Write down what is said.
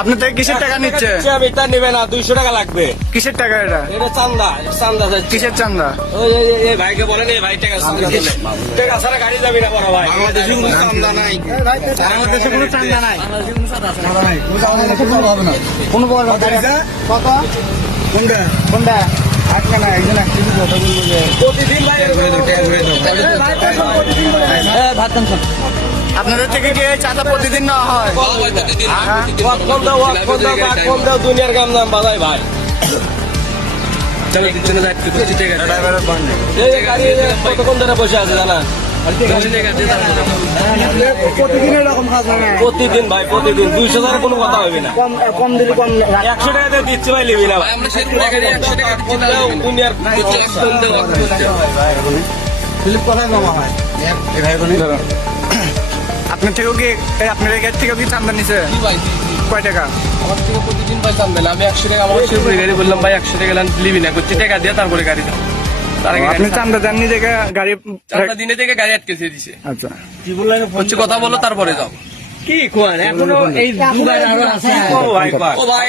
আপনার থেকে কিসের টাকা নিচ্ছে? আমি তা নেবে না, 200 টাকা লাগবে। কিসের টাকা এটা? এটা চান্দা, চান্দা যাচ্ছে। কিসের চান্দা? এই ভাইকে বলেন, এই ভাই টাকা টাকা ছাড়া গাড়ি যাবি না বড় ভাই। বাংলাদেশে কোনো চান্দা নাই, বাংলাদেশে কোনো চান্দা নাই, কোনো বড় গাড়িটা কত কোনটা কোনটা আজকে না একজন একটু কথা বলবো যে প্রতিদিন ভাই আপনাদের থেকে কি এই চাঁদা প্রতিদিন নেওয়া হয়? কম দাও, দুনিয়ার কাম দাম বাজাই ভাই। এই গাড়ি কতক্ষণ ধরে বসে আছে জানা? প্রতিদিন এরকম কাজ হয় না, প্রতিদিন ভাই, প্রতিদিন 200 টাকা কোনো কথা হবে না। কম দিলে কম 100 টাকা দিয়ে দিচ্ছি ভাই, নিবি না ভাই। দুনিয়ার কোথায় জমা হয়? আপনার থেকেও কি আপনার এই গাড়ি থেকেও কি চান্দা নিছে? কয় টাকা? আমার থেকে প্রতিদিন ভাই চান্দা না। আমি 100 টাকা আমার শেষে গাড়ি বললাম ভাই 100 টাকা লিবি না, করছি টাকা দিয়ে তারপরে গাড়ি দাও। আপনি চান্দা দেননি দেখে গাড়ি দিনে থেকে গাড়ি আটকেছে দিছে। আচ্ছা হচ্ছে কথা বলো তারপরে যাও। কি কোন এখনো এই দুবার আরো আছে। ও ভাই